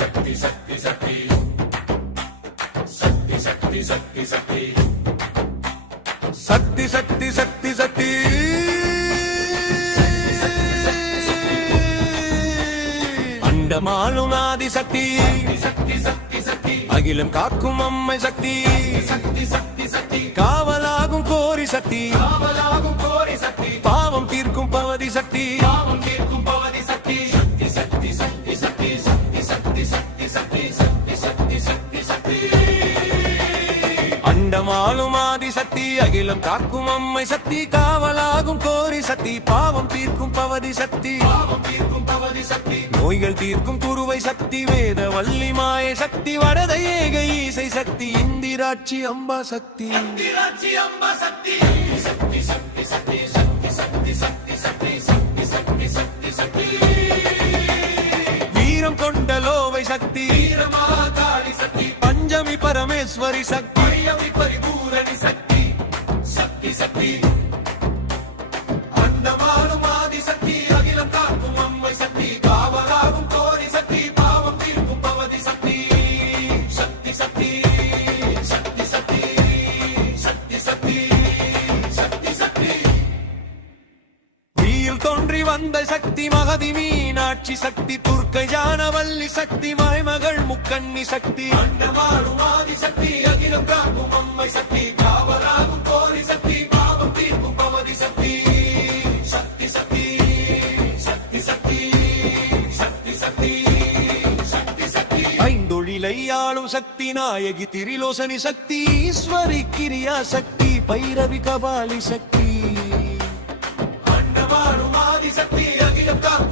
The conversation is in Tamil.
சக்தி சக்தி சக்தி சக்தி சக்தி சக்தி சக்தி சக்தி சக்தி சக்தி சக்தி அண்டமாளும் ஆதி சக்தி சக்தி சக்தி சக்தி அகிலம் காக்கும் அம்மை சக்தி சக்தி சக்தி சக்தி காவலாகும் கோரி சக்தி காவலாகும் கோரி சக்தி பாவம் தீர்க்கும் பவதி சக்தி பாவம் தீர்க்கும் பவதி சக்தி சக்தி சக்தி சக்தி சக்தி சக்தி சக்தி சக்தி சக்தி சக்தி சக்தி சக்தி அண்டமாளும் ஆதி சக்தி அகிலம் காக்கும் அம்மை சக்தி காவலாகும் கோரி சக்தி பாவம் தீர்க்கும் பவதி சக்தி பாவம் தீர்க்கும் பவதி சக்தி நோய்கள் தீர்க்கும் துருவை சக்தி வேத வள்ளி மாய சக்தி வரத ஏக ஈசை சக்தி இந்திராட்சி அம்பா சக்தி இந்திராட்சி அம்பா சக்தி சக்தி சக்தி சக்தி சக்தி சக்தி சக்தி சக்தி சக்தி சக்தி சக்தி சக்தி வீரம் கொண்ட லோவை சக்தி வீரமாகாளி சக்தி பஞ்சமி பரமேஸ்வரி சக்தி பரியமி பரிபூரணி சக்தி சக்தி சக்தி அண்டமானும் ஆதி சக்தி அகிலம் காக்கும் அம்மை சக்தி காவலாகும் கோரி சக்தி பாவம் தீர்க்கும் பவதி சக்தி சக்தி சக்தி சக்தி சக்தி சக்தி சக்தி சக்தி சக்தி வீல் தோன்றி வந்த சக்தி மகதி மீனாட்சி சக்தி துர்க்கை ஜானவல்லி சக்தி மகள் முக்கண்ணி சக்தி அண்டமானும் ஆதி சக்தி அகிலம் காக்கும் அம்மை சக்தி காவலாகும் கோரி சக்தி பாவம் தீர்க்கும் பவதி சக்தி சக்தி சக்தி சக்தி சக்தி சக்தி சக்தி சக்தி சக்தி ஐந்தொழிலை ஆளும் சக்தி நாயகி திரிலோசனி சக்தி ஈஸ்வரி கிரியா சக்தி பைரவி கபாலி சக்தி அண்டமானும் ஆதி சக்தி அகிலம் காக்கும்